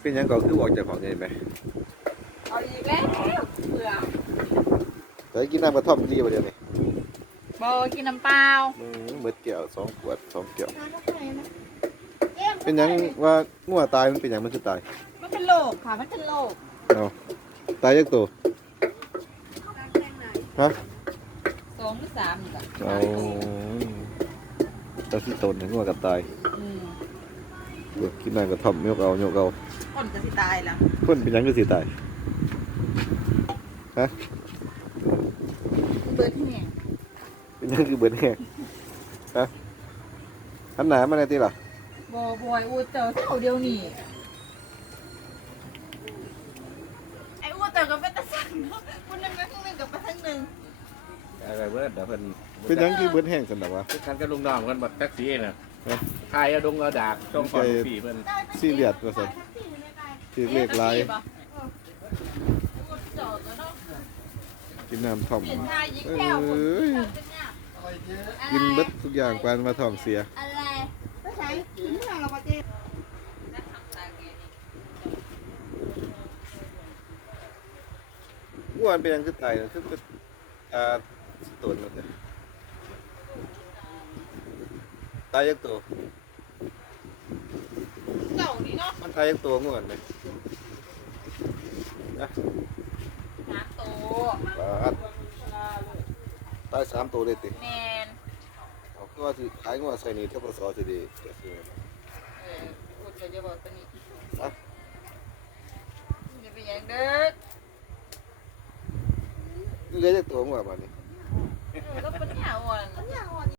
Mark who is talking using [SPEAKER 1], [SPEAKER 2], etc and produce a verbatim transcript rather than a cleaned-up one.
[SPEAKER 1] เป็นยังก็คือออกจากของใหญ่ไหม
[SPEAKER 2] เอาอีกแล้วเบื่อ
[SPEAKER 1] แต่กินน้ำกระท่อมดีกว่าเดียวนี่
[SPEAKER 2] บอกินน้ำเปล่า
[SPEAKER 1] เบิดแก้วสองขวดสองแก้วเป็นยังว่างัวตายมันเป็นยังมันจะตาย
[SPEAKER 2] มันเป็นโรคค่ะมันเป็นโรค
[SPEAKER 1] เอาตายยักตัวฮะ
[SPEAKER 2] สองหรือสามนี่จ้ะ
[SPEAKER 1] เอาตาที่ตนงัวกับตายกินน้ำกระท่อมยกเอายกเอา
[SPEAKER 2] คนจะสิตายแล้ว
[SPEAKER 1] คนเป็นยังก็สิตายฮะ
[SPEAKER 2] เบิดแห้ง
[SPEAKER 1] เป็นยังคือเบิดแห้งฮะอันหนามาไหนตีล่ะ
[SPEAKER 2] บอบอยอูเจอเท่าเดียวนี่ไอ้อูเจอกับเป็นตะสั่งเนาะคนนึงไปข้างนึงกับไปข้างนึง
[SPEAKER 3] อะไรเบิดเดี๋ยวเพิ่น
[SPEAKER 1] เป็นยังคือเบิดแห้งสันดาวะ
[SPEAKER 3] กันกับลุงน้องกันบัดแท็กซี่น่ะทายเอาดงเอาดากช่องก่อนปีเพิ่น
[SPEAKER 1] ซีเรียสว่าซั่นคือเลขหลายกินน้ำท่อมเอ้ยกินเบิดทุกอย่างปานมาท้องเสีย
[SPEAKER 2] อะไรก็ใช้ถึงทางเราปะเจ๊
[SPEAKER 1] ง่วนเป็นยังคือตายคือเป็นอ่าตุ่นแล้วแต่ตายยักตัว
[SPEAKER 2] เจ้านี่เนาะ
[SPEAKER 1] มันตายยักตัวง่วนไหมนะ
[SPEAKER 2] สามตัว
[SPEAKER 1] ตายสามตัวเลยติ
[SPEAKER 2] แมน
[SPEAKER 1] เอาคือว่าสิขายง่วนใส่นี่เท่ากับซอสิดีเกิดขึ้น
[SPEAKER 2] เออพูดจะบอกตัวนี้
[SPEAKER 1] อะ
[SPEAKER 2] จะเป็นยังเด็ก
[SPEAKER 1] เหลือจากตัวง่วนมานี่
[SPEAKER 2] เออก็เป็นหยาอ่อน